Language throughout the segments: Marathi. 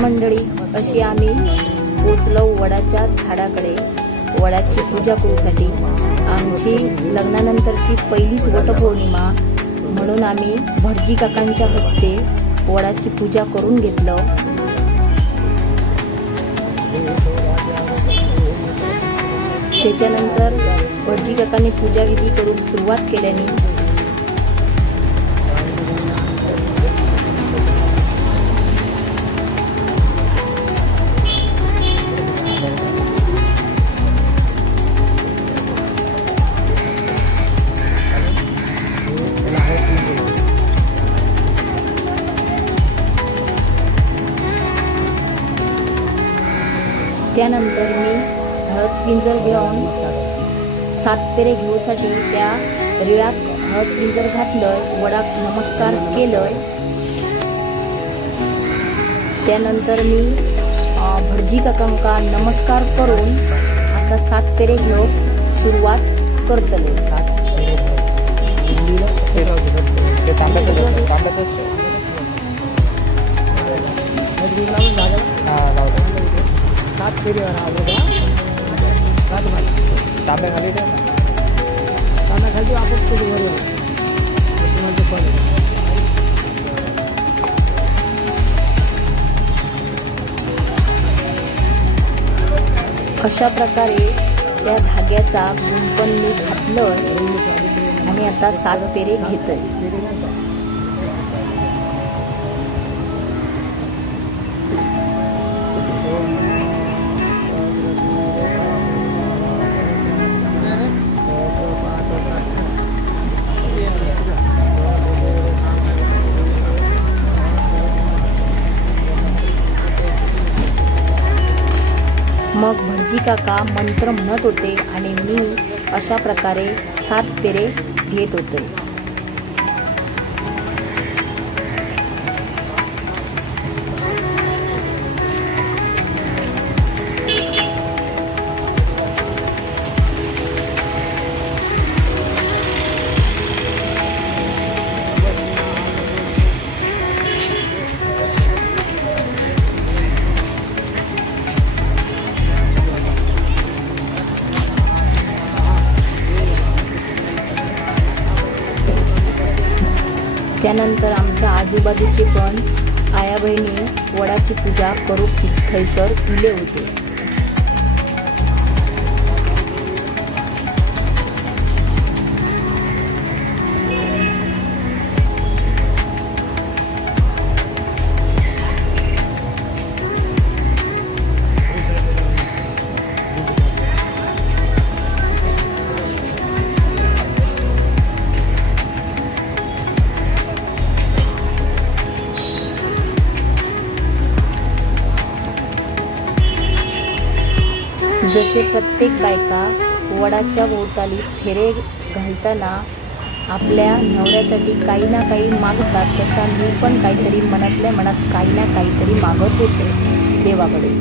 मंडळी अशी आम्ही पोचलो वडाच्या झाडाकडे वडाची पूजा करूसाठी। आमची लग्नानंतरची पहिलीच वटपौर्णिमा म्हणून आम्ही भटजी काकांच्या हस्ते वडाची पूजा करून घेतलं। त्याच्यानंतर भटजी काकांनी पूजा विधी करून सुरुवात केल्याने त्यानंतर मी हळद पिंजर घेऊन 7 फेरे घेऊसाठी त्या रिळात हळद पिंजर घातलं, वडाक नमस्कार केलंय। त्यानंतर मी भटजी काकांका नमस्कार करून आता 7 फेरे घेऊन सुरुवात करतले। तांब्या खाली ठेव ना, तांब्या खाली आपण अशा प्रकारे त्या धाग्याचा गुंफण मी घातलं आणि आता 7 फेरे घेतले। मग भटजी काका मंत्र म्हणत होते आणि मी अशा प्रकारे 7 फेरे घेत होते। त्यानंतर आमच्या आजूबाजूचे पण आया बहिणी वडाची पूजा करूक थैसर इले होते। जसे प्रत्येक बायका वडाच्या भोवताली फेरे घालताना आपल्या नवऱ्यासाठी काही ना काही मागतात, तसा मी पण काहीतरी मनातल्या मनात काही ना काहीतरी मागत होते देवाकडे।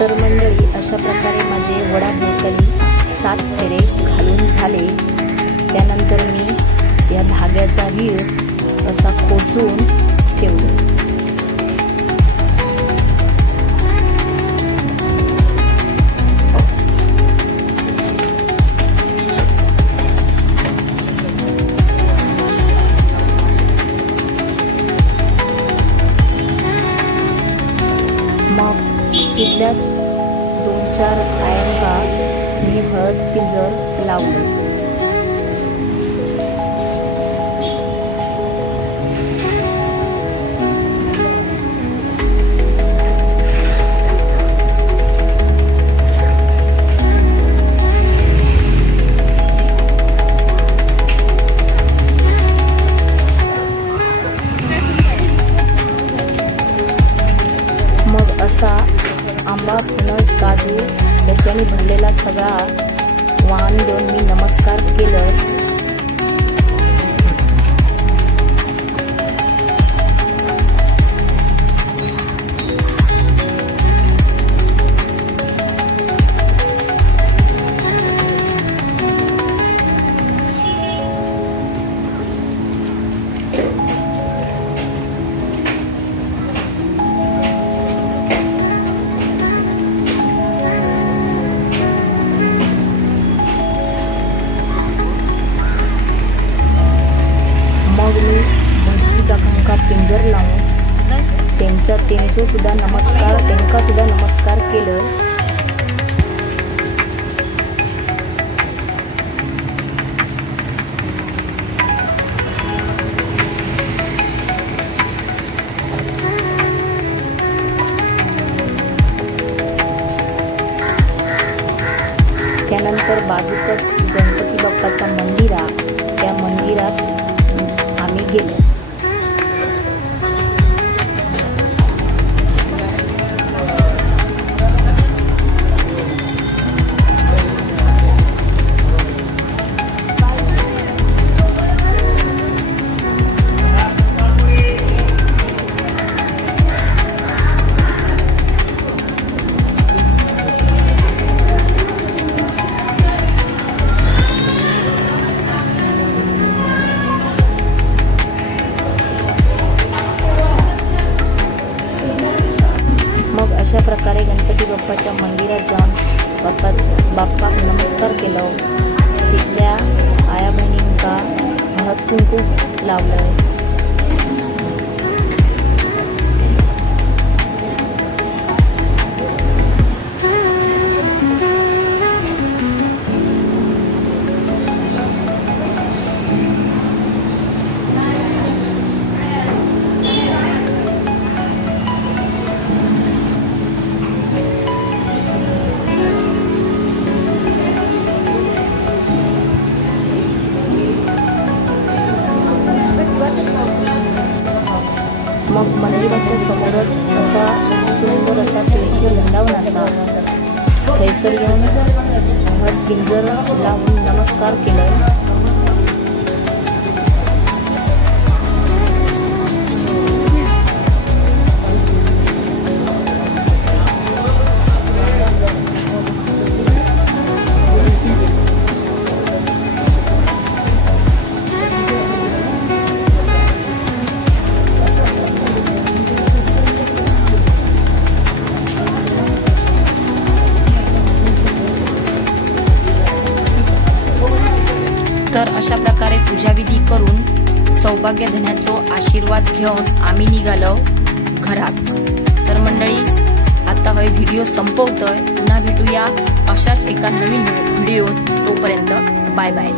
तर मंडळी अशा प्रकारे माझे वडाभोवताली 7 फेरे घालून झाले। त्यानंतर मी या धाग्याचा रीळ असा खोचून ठेवला। मग तिथल्याच 2-4 आयांका मी हळद पिंजर लावलं। त्यांका सुद्धा नमस्कार केलं. त्यानंतर बाजूकच गणपती बाप्पाचा मंदिर आहे, त्या मंदिरात आम्ही गेलो. अशा प्रकारे गणपती बाप्पाच्या मंदिरात जाऊन बाप्पाक नमस्कार केलं. तिथल्या आया बहिणींका हळद कुंकू लावलं. मग मंदिराच्या समोरच असा सुंदर असा तुळशी वृंदावन असा, थैसर येऊन हळद पिंजर लावून नमस्कार केला. तर अशा प्रकारे पूजाविधी करून सौभाग्यधनाचो आशीर्वाद घेऊन आम्ही निघालो घरात. तर मंडळी, आता हा व्हिडिओ संपवतोय. पुन्हा भेटूया अशाच एका नवीन व्हिडिओत. तोपर्यंत बाय बाय.